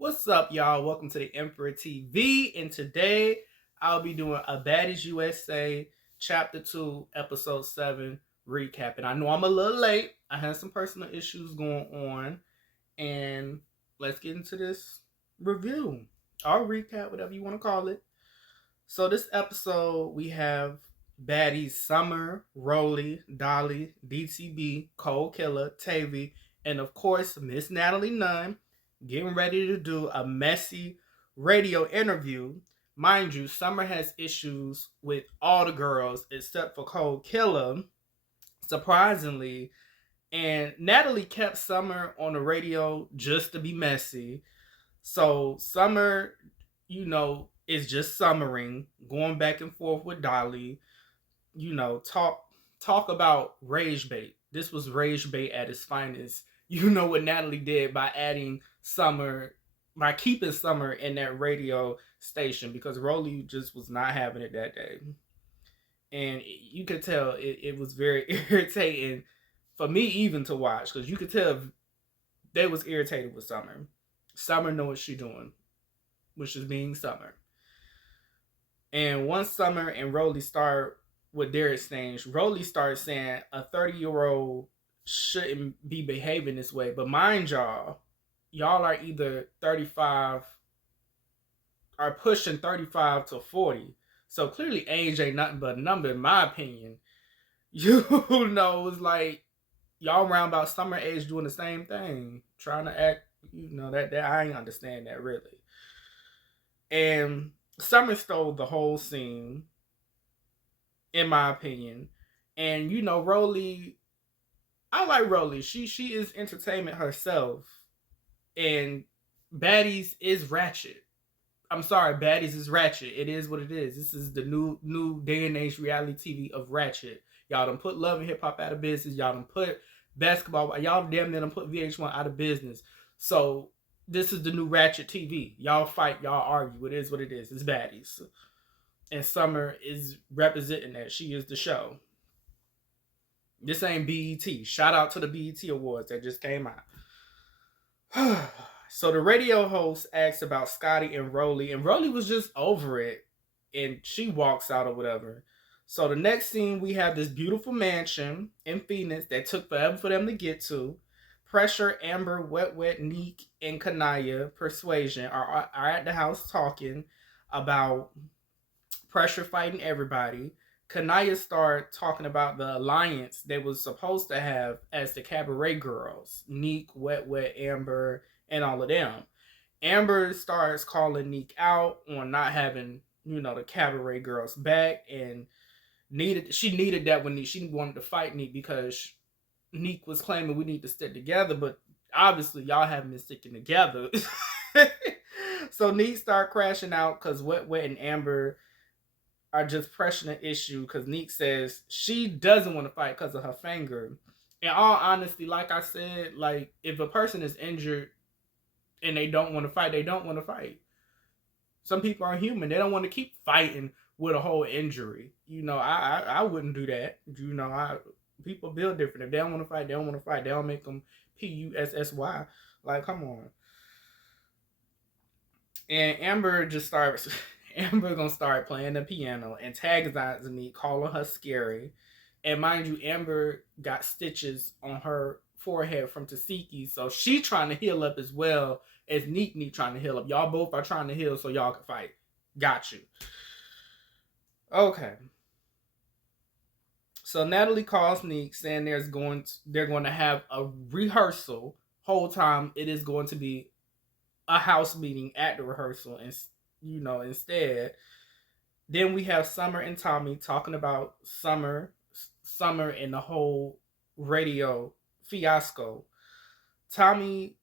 What's up, y'all? Welcome to the Emperor TV, and today I'll be doing a Baddies USA Chapter 2, Episode 7 recap. And I know I'm a little late. I had some personal issues going on, and let's get into this review or recap, whatever you want to call it. So, this episode, we have Baddies Summer, Rolly, Dolly, DTB, Cold Killer, Tavy, and of course, Miss Natalie Nunn getting ready to do a messy radio interview. Mind you, Summer has issues with all the girls except for Cold Killer, surprisingly. And Natalie kept Summer on the radio just to be messy. So Summer, is just summering, going back and forth with Dolly, talk about rage bait. This was rage bait at its finest. You know what Natalie did by adding Summer, by keeping Summer in that radio station because Rolly just was not having it that day. And you could tell it was very irritating for me even to watch because you could tell they was irritated with Summer. Summer know what she doing, which is being Summer. And once Summer and Rolly start with their exchange, Rolly starts saying a 30-year-old shouldn't be behaving this way. But mind y'all are either 35 or pushing 35 to 40. So clearly age ain't nothing but a number in my opinion. You know, it's like y'all around about Summer age doing the same thing. Trying to act, that I ain't understand that really. And Summer stole the whole scene, in my opinion. And Rolly, I like Rolly. She is entertainment herself. And Baddies is ratchet. I'm sorry, Baddies is ratchet. It is what it is. This is the new day and age reality TV of ratchet. Y'all done put Love and Hip Hop out of business. Y'all done put basketball. Y'all damn near done put VH1 out of business. So this is the new ratchet TV. Y'all fight. Y'all argue. It is what it is. It's Baddies. And Summer is representing that. She is the show. This ain't BET. Shout out to the BET Awards that just came out. So the radio host asks about Scotty and Rolly was just over it, and she walks out or whatever. So the next scene, we have this beautiful mansion in Phoenix that took forever for them to get to. Pressure, Amber, Wet, Neek, and Kanaya, Persuasion are at the house talking about Pressure fighting everybody. Kanaya started talking about the alliance they was supposed to have as the Cabaret Girls. Neek, Wet, Amber, and all of them. Amber starts calling Neek out on not having, the Cabaret Girls back, and she needed that when she wanted to fight Neek because Neek was claiming we need to stick together, but obviously y'all haven't been sticking together. So Neek started crashing out because Wet, and Amber are just pressing an issue because Neek says she doesn't want to fight because of her finger. In all honesty, like I said, like if a person is injured and they don't want to fight, they don't want to fight. Some people are human. They don't want to keep fighting with a whole injury. I wouldn't do that. People build different. If they don't want to fight, they don't want to fight. They don't make them PUSSY. Like, come on. And Amber gonna start playing the piano, antagonizing me, calling her scary. And mind you, Amber got stitches on her forehead from Tasiki, so she trying to heal up as well as Neek trying to heal up. Y'all both are trying to heal so y'all can fight. Got you. Okay. So Natalie calls Neek saying they're going to have a rehearsal. Whole time it is going to be a house meeting at the rehearsal, and instead. Then we have Summer and Tommy talking about Summer and the whole radio fiasco. Tommy,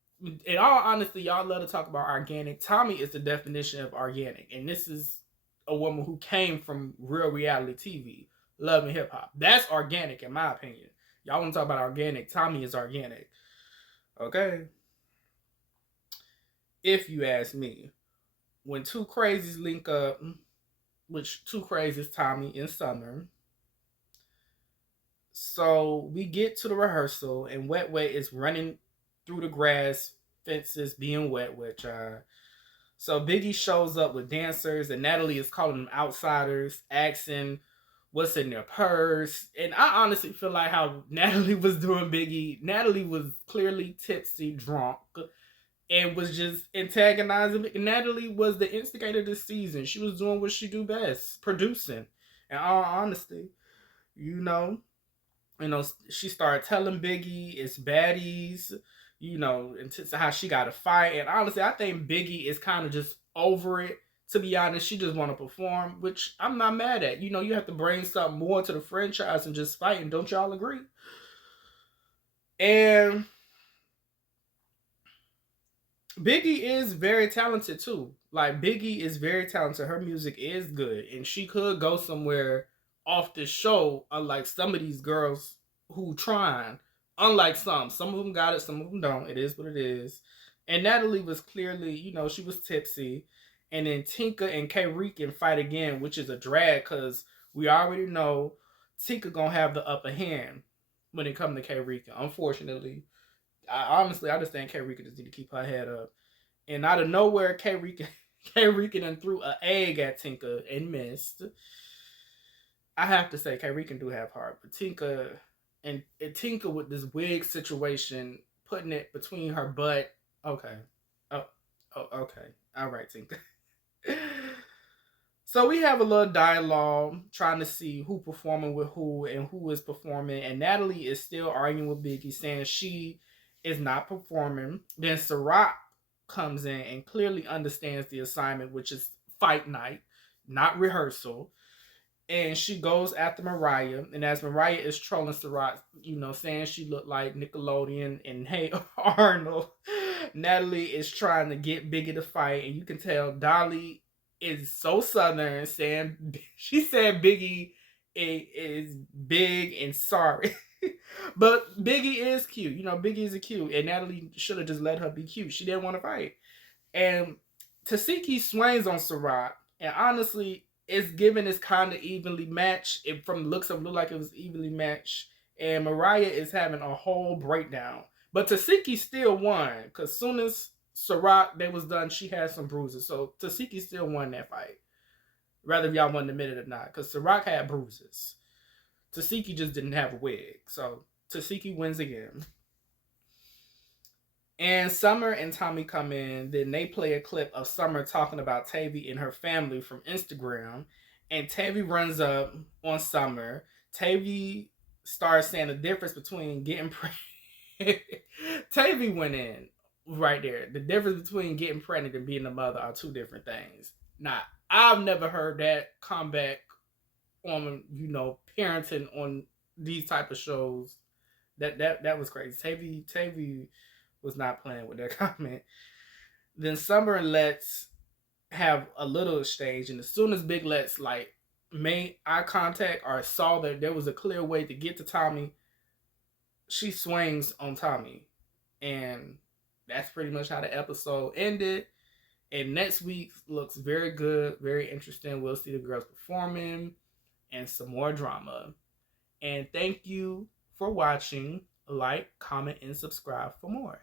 in all honesty, y'all love to talk about organic. Tommy is the definition of organic, and this is a woman who came from real reality TV, Love and Hip Hop. That's organic, in my opinion. Y'all want to talk about organic? Tommy is organic. Okay? If you ask me. When two crazies link up, which two crazies, Tommy and Summer. So we get to the rehearsal, and Wet is running through the grass fences being wet, which so Biggie shows up with dancers, and Natalie is calling them outsiders, asking what's in their purse. And I honestly feel like how Natalie was doing Biggie. Natalie was clearly tipsy, drunk, and was just antagonizing. Natalie was the instigator this season. She was doing what she do best, producing. In all honesty, you know, she started telling Biggie it's baddies, and how she got to fight. And honestly, I think Biggie is kind of just over it. To be honest, she just want to perform, which I'm not mad at. You have to bring something more to the franchise and just fighting. Don't y'all agree? And Biggie is very talented too. Like Biggie is very talented. Her music is good, and she could go somewhere off this show. Unlike some of these girls who trying. Unlike some of them got it, some of them don't. It is what it is. And Natalie was clearly, she was tipsy. And then Tinka and K Rican fight again, which is a drag because we already know Tinka gonna have the upper hand when it comes to K Rican. Unfortunately, honestly, I just think K Rican just need to keep her head up. And out of nowhere, K Rican and threw an egg at Tinka and missed. I have to say, K Rican do have heart, but Tinka with this wig situation, putting it between her butt. Okay, oh, okay, all right, Tinka. So we have a little dialogue trying to see who performing with who and who is performing. And Natalie is still arguing with Biggie, saying she is not performing. Then Ciroc comes in and clearly understands the assignment, which is fight night, not rehearsal. And she goes after Mariah. And as Mariah is trolling Ciroc, saying she looked like Nickelodeon and Hey Arnold, Natalie is trying to get Biggie to fight. And you can tell Dolly is so southern, saying she said Biggie is big and sorry. But Biggie is cute. Biggie is cute. And Natalie should have just let her be cute. She didn't want to fight. And Tasiki swings on Ciroc. And honestly, it's given is kind of evenly matched. It from the looks of it looked like it was evenly matched. And Mariah is having a whole breakdown. But Tasiki still won. Because soon as Ciroc that was done, she had some bruises. So Tasiki still won that fight. Rather if y'all want to admit it or not. Because Ciroc had bruises. Tasiki just didn't have a wig. So Tasiki wins again. And Summer and Tommy come in. Then they play a clip of Summer talking about Tavy and her family from Instagram. And Tavy runs up on Summer. Tavy starts saying the difference between getting pregnant. Tavy went in right there. The difference between getting pregnant and being a mother are two different things. Now, I've never heard that come back on, parenting on these type of shows. That was crazy. Tavy was not playing with that comment. Then Summer and Lex have a little exchange, and as soon as Big Lex made eye contact or saw that there was a clear way to get to Tommy, she swings on Tommy. And that's pretty much how the episode ended. And next week looks very good, very interesting. We'll see the girls performing and some more drama. And thank you for watching. Like, comment, and subscribe for more.